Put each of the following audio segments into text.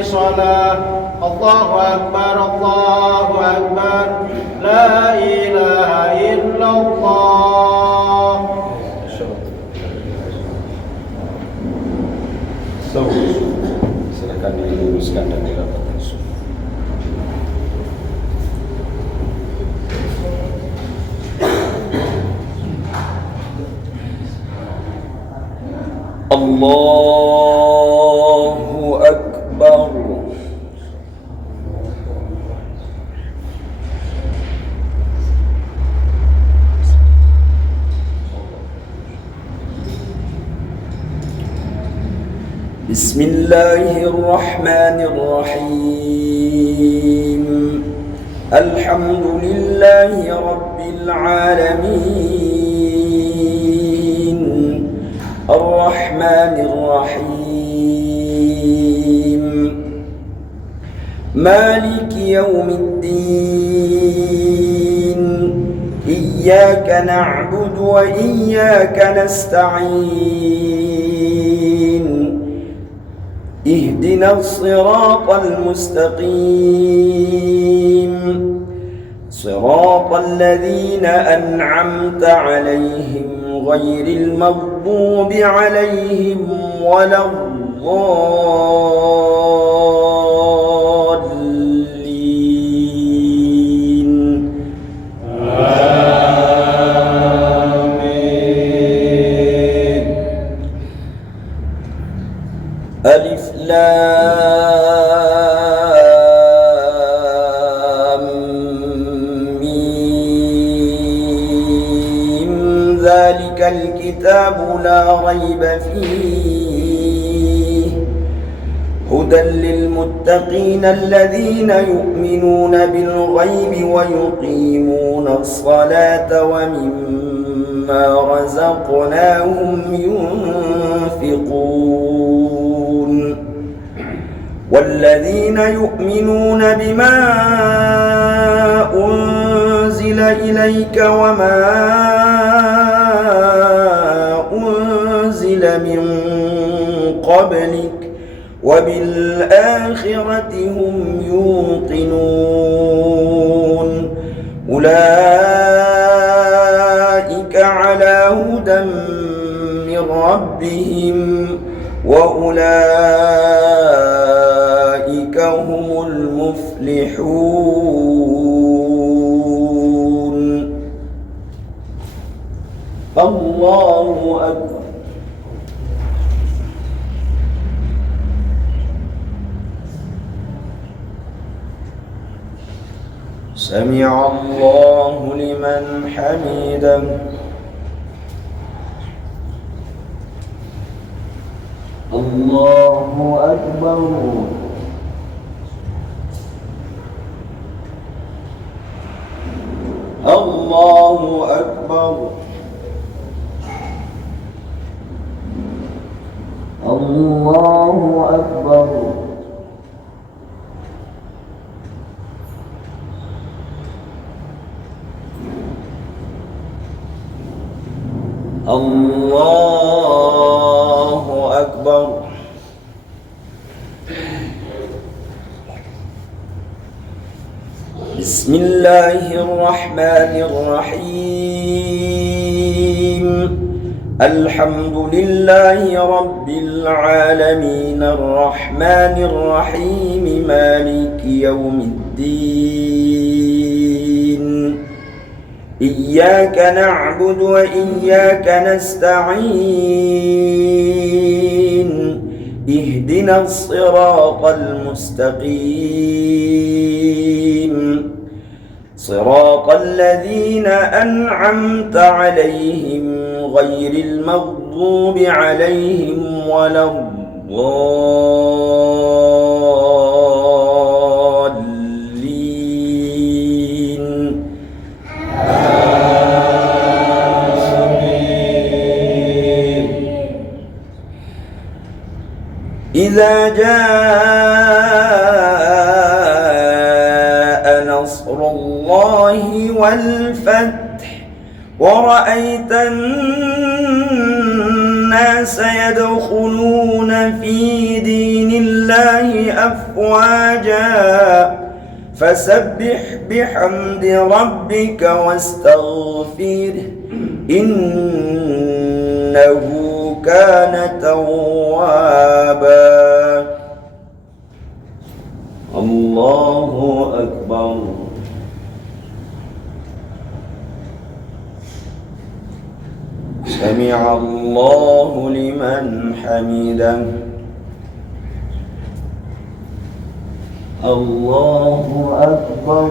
الصلاة. الله أكبر الله أكبر لا إله إلا الله. Silakan diluruskan dan dirapatkan. Allahu Akbar. Bismillahirrahmanirrahim. Alhamdulillahi Rabbil alamin. Ar-Rahmanir-Rahim. Maliki yawmiddin. Iyyaka na'budu wa iyyaka nasta'in. Ihdinas siratal mustaqim. Siratal ladzina an'amta 'alaihim ghairil maghdubi 'alaihim waladdallin. Amin. Alif Lam Mim. Dzalikal kitabu la raiba fihi hudan lil muttaqin alladzina yu'minuna bil ghaibi wa yuqimuna as-salata wa mimma razaqnahum yunfiqun. والذين يؤمنون بما أنزل إليك وما أنزل من قبلك وبالآخرة هم يوقنون. أولئك على هدى من ربهم وأولئك هم المفلحون. الله أكبر. سمع الله لمن حمده. الله أكبر. الله أكبر. الله أكبر. الله أكبر. بسم الله الرحمن الرحيم. الحمد لله رب العالمين الرحمن الرحيم مالك يوم الدين. إياك نعبد وإياك نستعين. اهدنا الصراط المستقيم. صراط الذين أنعمت عليهم غير المغضوب عليهم ولا الضالين. آمين. إذا جاء نصر الله والفتح ورأيت الناس الناس يدخلون في دين الله أفواجا فسبح بحمد ربك واستغفره إنه كان توابا. الله أكبر. سمع الله لمن حمده. الله أكبر.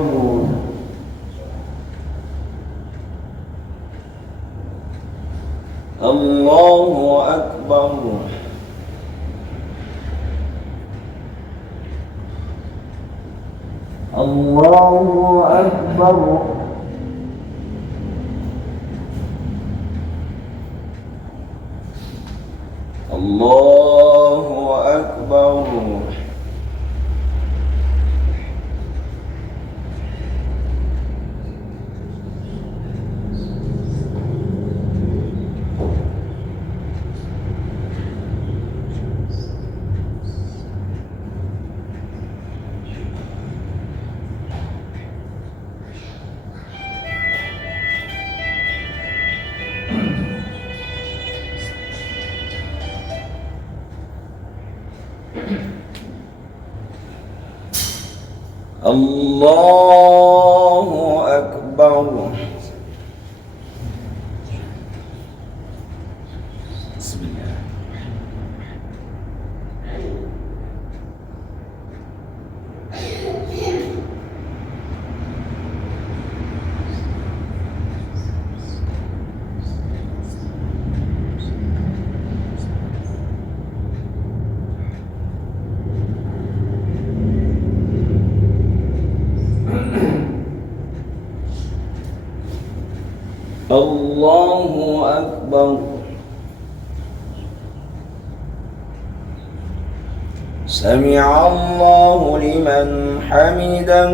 الله أكبر. الله أكبر. الله أكبر. الله أكبر. بسم الله. الله أكبر. سمع الله لمن حمده.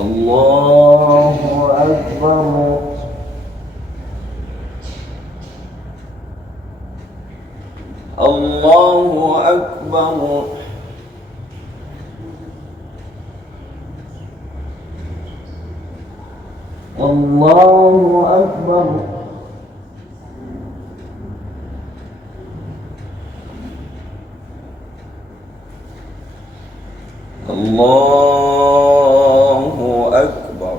الله أكبر. الله أكبر. الله أكبر. الله أكبر.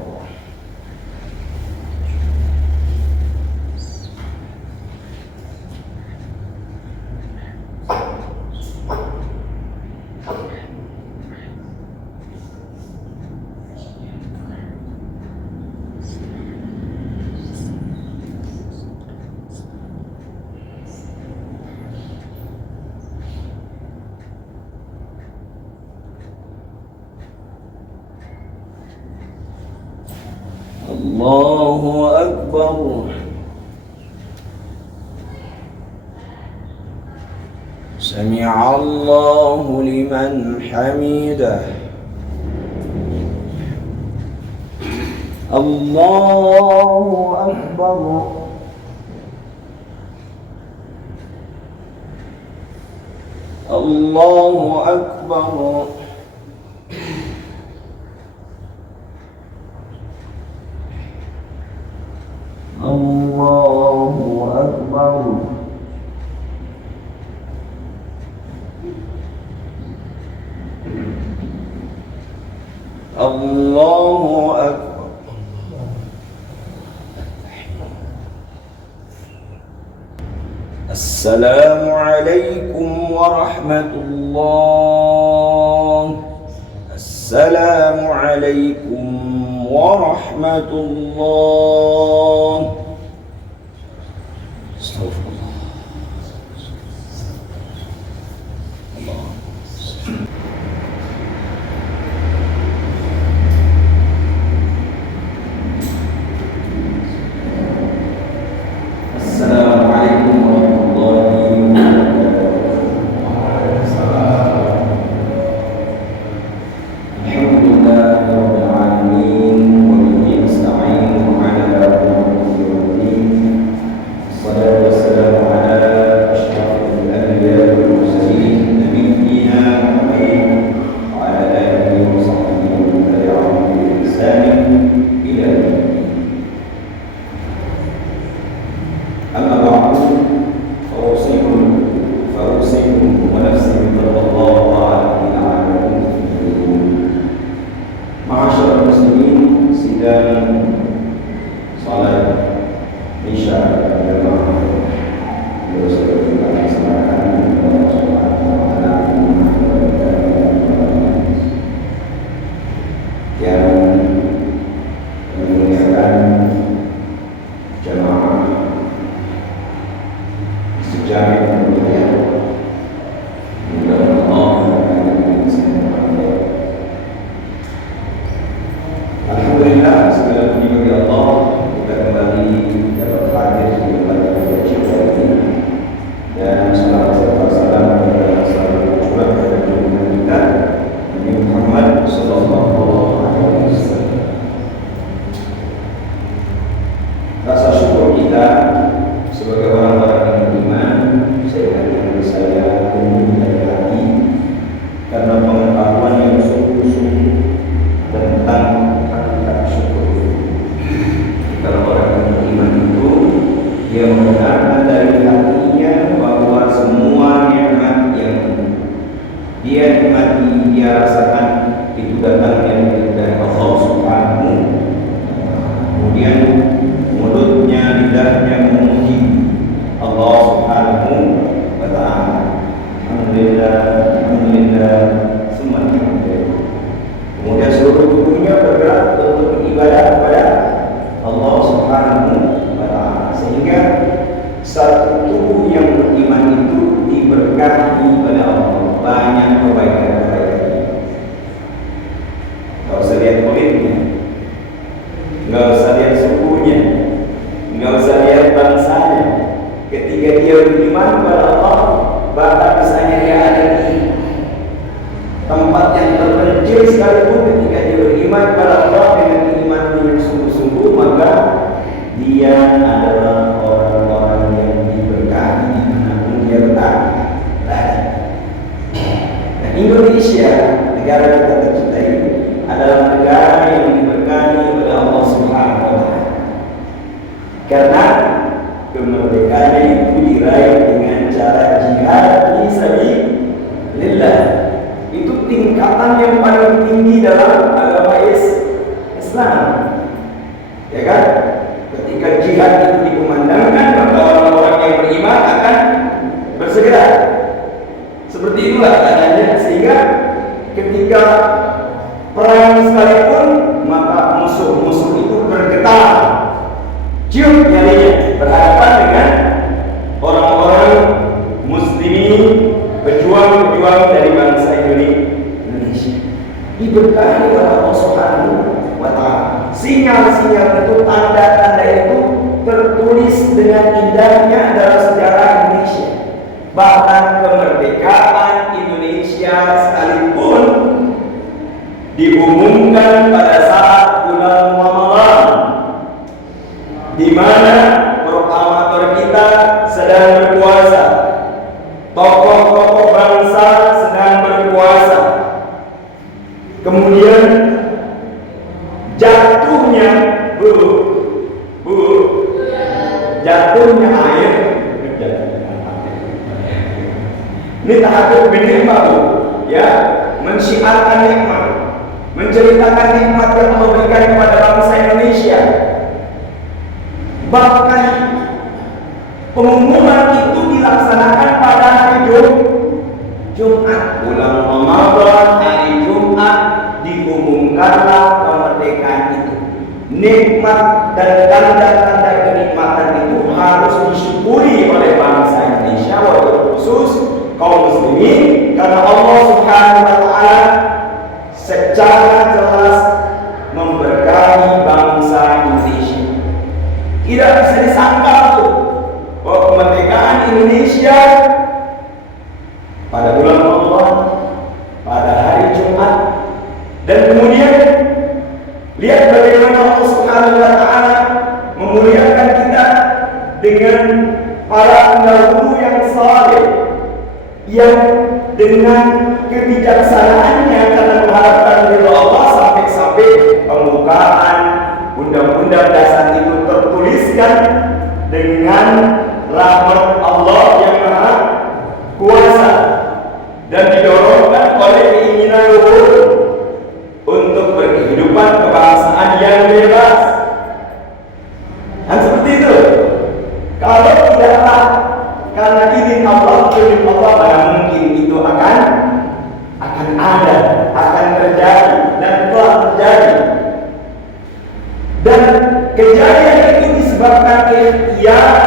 الله أكبر. سمع الله لمن حمده. الله أكبر. الله أكبر. الله أكبر. الله أكبر. السلام عليكم ورحمة الله. السلام عليكم ورحمة الله. استغفر الله. الله. السلام عليكم ورحمة الله وبركاته. الحمد لله رب العالمين وبه نستعين على أمور dia nikmati, dia rasakan itu datang dari Allah Subhanahu. Kemudian mulutnya, lidahnya memuji Allah Subhanahu wa ta'ala. Alhamdulillah, alhamdulillah, semuanya. Kemudian seluruh tubuhnya bergerak untuk beribadah kepada Allah Subhanahu wa ta'ala, sehingga satu tubuh yang beriman itu diberkahi oleh Allah, banyak kebaikan-kebaikan. Gak usah lihat kulitnya, gak usah lihat sukunya, gak usah lihat bangsanya. Ketika dia beriman kepada Allah, bahkan misalnya dia ada di tempat yang terpencil sekalipun, ketika dia beriman kepada Allah dengan iman yang sungguh-sungguh, maka dia adalah orang-orang yang diberkahi dimanapun dia berada. Nah, Indonesia, negara kita tercinta ini, adalah negara yang diberkahi oleh Allah Subhanahu wa ta'ala. Karena kemerdekaannya itu diraih dengan cara jihad fi sabilillah. Itu tingkatan yang paling tinggi dalam agama Islam, ya kan? Ketika jihad itu dikumandangkan, maka orang-orang yang beriman akan bersegera. Seperti itulah adanya, sehingga ketika perang sekalipun, maka musuh-musuh itu bergetar, cium nyalinya, berhadapan dengan orang-orang muslimin, pejuang-pejuang dari bangsa Indonesia. Diberkahi oleh Allah Subhanahu wa ta'ala. Sinyal-sinyal itu, tanda-tanda itu tertulis dengan indahnya dalam sejarah Indonesia. Bahkan kemerdekaan Indonesia sekalipun diumumkan pada saat bulan Ramadan, di mana proklamator kita sedang berpuasa, tokoh-tokoh bangsa sedang berpuasa. Kemudian jatuhnya jatuhnya air. Ini tahajud bernikmat, Bu, ya, mensyiarkan nikmat, menceritakan nikmat yang Allah berikan kepada bangsa Indonesia. Bahkan pengumuman itu dilaksanakan pada hari Jumat, bulan Ramadan, hari Jumat diumumkanlah kemerdekaan itu. Nikmat dan tanda-tanda kenikmatan itu harus disyukuri oleh bangsa Indonesia, wabil khusus kaum muslimin, karena Allah Subhanahu wa ta'ala secara jelas memberkahi bangsa Indonesia. Tidak bisa disangka bahwa kemerdekaan Indonesia pada bulan Ramadan, pada hari Jumat, dan kemudian lihat bagaimana Allah Subhanahu wa ta'ala memuliakan kita dengan para pendahulu yang saleh, yang dengan kebijaksanaannya karena mengharapkan ridha Allah, sampai-sampai pembukaan undang-undang dasar itu tertuliskan dengan rahmat Allah yang maha kuasa, dan didorongkan oleh keinginan luhur untuk berkehidupan kebangsaan yang bebas. Dan seperti itu, kalau tidaklah karena izin Allah, izin Allah, pada mungkin itu akan ada, akan terjadi, dan telah terjadi. Dan kejadian itu disebabkan ikhtiar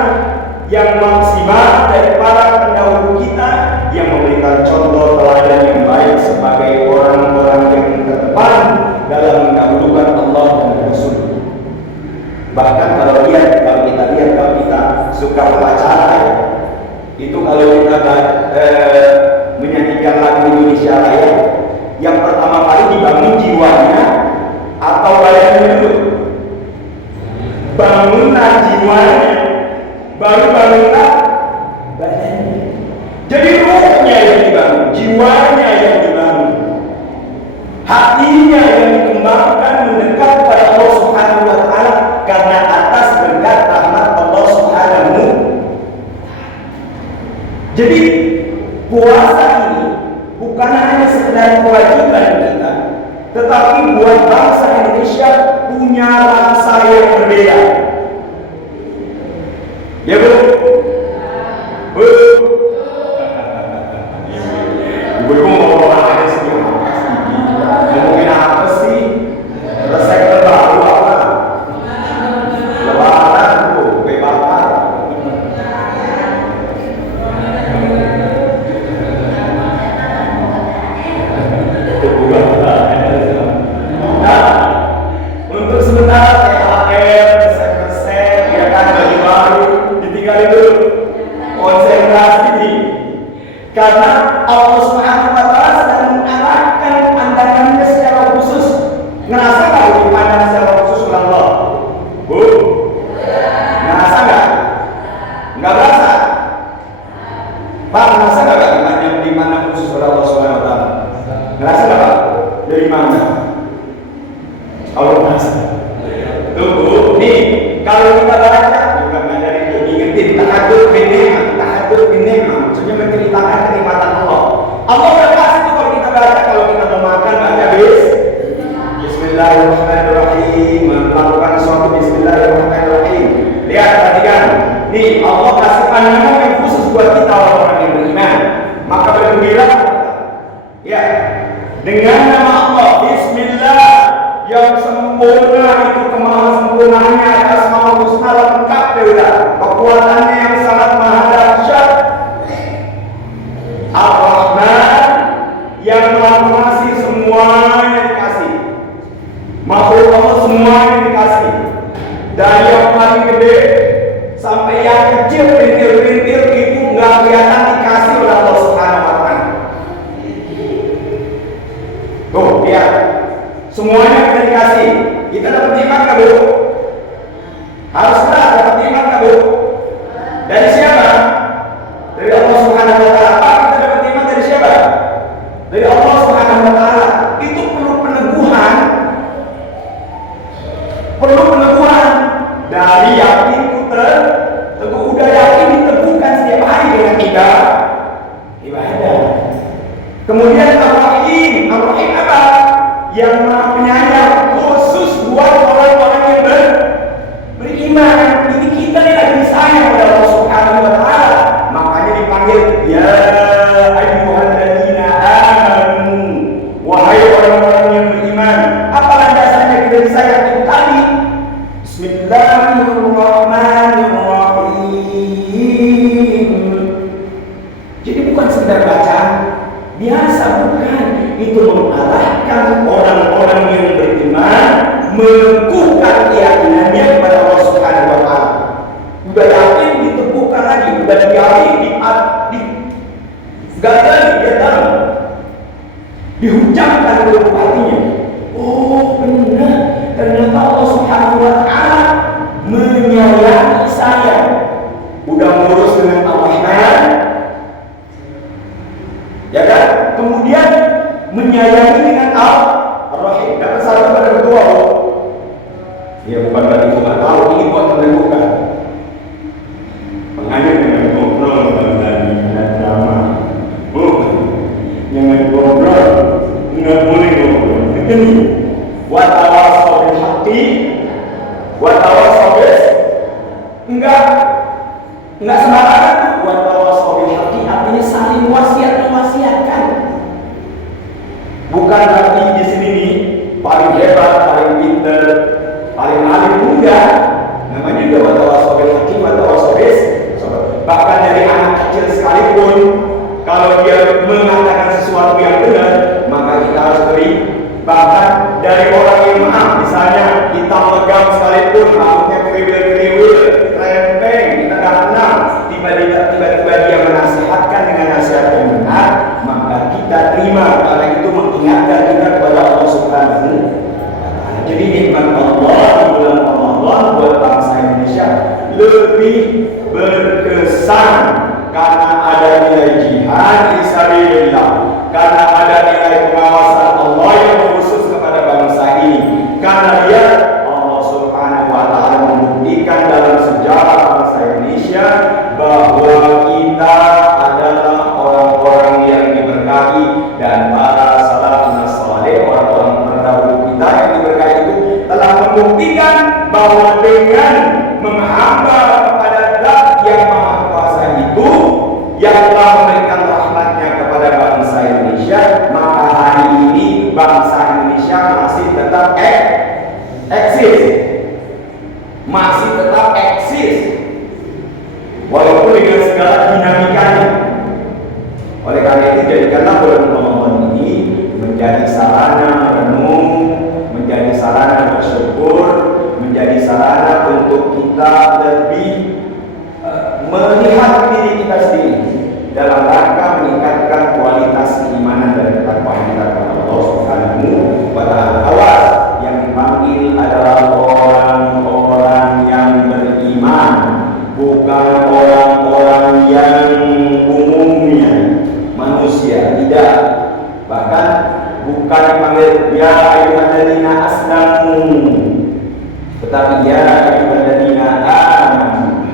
yang maksimal dari para pendahulu kita yang memberikan contoh teladan yang baik sebagai orang-orang yang terdepan dalam mendahulukan Allah dan Rasul. Bahkan kalau kita suka upacara, ya, itu kalau kita menyanyikan lagu Indonesia Raya, yang pertama kali dibangun jiwanya atau badannya dulu? Bangunlah jiwanya, baru bangunlah badannya. Jadi ruhnya yang dibangun, jiwanya yang dibangun, hatinya yang dikembangkan mendekat kepada Allah Subhanahu wa ta'ala karena atas berkat rahmat Allah Subhanahu. Jadi puasa ini bukan hanya Gue mau aja sih, ngomongin apa sih? Resep terbaru apa? Lebaran tuh, kue bakar. Nah, untuk sementara THR, resep-resep, ya kan, baju baru, ditinggalin dulu. Konsentrasi di, karena Allah Subhanahu wa Ta'ala sedang mengarahkan pandangannya secara khusus. Ngerasa nggak dipandang secara khusus oleh Allah? Bu, ngerasa nggak? Nggak berasa? Pak, ngerasa nggak dipandang khusus oleh Allah Subhanahu wa Ta'ala? Ngerasa nggak Pak? Dari mana? Allah ngerasa. Tunggu, nih kalau kita baca juga dari itu ingetin tahajud binnimah, maksudnya menceritakan kenikmatan Allah. Allah udah kasih tuh kalau kita baca, kalau kita mau makan baca Bismillahirrahmanirrahim, melakukan suatu Bismillahirrahmanirrahim. Lihat, perhatikan, nih Allah kasih pandangan yang khusus buat kita orang-orang yang beriman. Maka bergembira, ya, dengan nama Allah Bismillah yang sempurna, itu kemaha sempurnanya, asmaul husna lengkap ya, kekuatannya yang sangat maha dahsyat. Ar-Rahman yang maha mengasih, semuanya dikasih. Makhluk Allah semuanya dikasih. Dari yang paling gede sampai yang kecil, perintil-perintil itu nggak kelihatan dikasih oleh Allah Subhanahu wa Ta'ala. Tuh, lihat. Semuanya kita dikasih. Kita dapat nikmat nggak Bu? Haruslah dapat nikmat nggak Bu? Dari siapa? Dari Allah Subhanahu wa Ta'ala. Apa kita dapat nikmat dari siapa? Dari Allah Subhanahu wa Ta'ala. Itu perlu peneguhan. Dari yakin teguh, udah yakin diteguhkan setiap hari dengan ibadah. Kemudian Ar-Rahim apa? Yang maha penyayang, khusus buat orang-orang yang beriman. Ini kita nih lagi disayang oleh Allah Subhanahu wa Ta'ala. Makanya dipanggil ya ayyuhalladzina amanu, wahai orang-orang yang beriman. Apa landasannya kita disayang? Itu tadi Bismillahirrahmanirrahim. Jadi bukan sekedar bacaan biasa, bukan. Itu mengarahkan orang-orang yang beriman meneguhkan keyakinannya kepada Allah Subhanahu wa Ta'ala. Udah yakin diteguhkan lagi, udah diyakin dihujamkan oleh hatinya. Oh benar, ternyata Allah Subhanahu wa Ta'ala menyayangi saya. Udah ngurus dengan Ar-Rahman, ya kan? Kemudian menyayangi dengan Ar-Rahim. Dapat satu pada kedua, oh. Ya bukan berarti itu nggak tahu, ini buat meneguhkan. Mengajar dengan ngobrol dan drama. Jangan ngobrol, nggak boleh ngobrol. Ini buat tawasau bil haqqi, buat tawasau bis, enggak sembarangan. Buat tawasau bil haqqi artinya saling wasiatkan. Bukan berarti di sini nih paling hebat, paling pintar, paling alim, enggak. Namanya juga buat tawasau bil haqqi, buat tawasau bis. Bahkan dari anak kecil sekalipun, kalau dia mengatakan sesuatu yang benar, maka kita harus beri. Bahkan dari orang yang maaf, misalnya kita legam sekalipun, rambutnya kriwil-kriwil, rempeng, kita gak kenal, tiba-tiba dia menasihatkan dengan nasihat yang benar, maka kita terima, karena itu mengingatkan kita kepada Allah Subhanahu wa Ta'ala. Jadi nikmat Allah di bulan Ramadan buat bangsa Indonesia lebih berkesan karena ada nilai jihad fisabilillah, karena ada nilai pengawasan Allah yang khusus kepada bangsa ini, karena dia Allah Subhanahu wa Ta'ala membuktikan dalam sejarah bangsa Indonesia bahwa kita adalah orang-orang yang diberkahi, dan para salafun saleh, orang-orang terdahulu kita yang diberkahi itu telah membuktikan bahwa dengan menghamba kepada Zat yang Maha Kuasa itu, yang telah memberikan rahmatnya kepada bangsa Indonesia, jadikanlah bulan Ramadan ini menjadi sarana merenung, menjadi sarana bersyukur, menjadi sarana untuk kita lebih melihat diri kita sendiri dalam rangka meningkatkan kualitas keimanan dan ketakwaan kita kepada Allah Subhanahu wa Ta'ala. Awas, yang dipanggil adalah orang-orang yang beriman, bukan orang-orang yang umumnya manusia, tidak. Bahkan bukan dipanggil ya ayyuhalladzina aslamu, tetapi ya ayyuhalladzina amanu.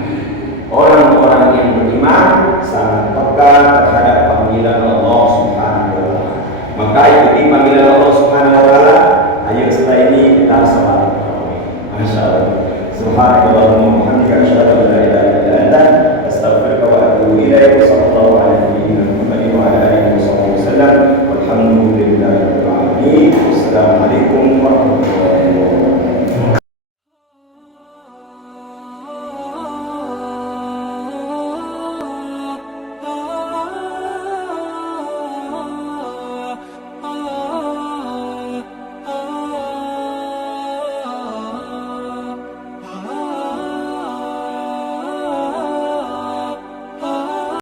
Orang-orang yang beriman sangat peka terhadap panggilan Allah Subhanahu wa Ta'ala. Maka ikuti panggilan Allah Subhanahu wa Ta'ala. Ayo setelah ini kita salat. Masya Allah. Subhanallahumma wa bihamdika asyhadu an la ilaha illa anta astaghfiruka wa atubu ilaik. Sallallahu alaihi wa alihi wasallam. Walhamdulillahi rabbil alamin. Assalamualaikum warahmatullahi wabarakatuh.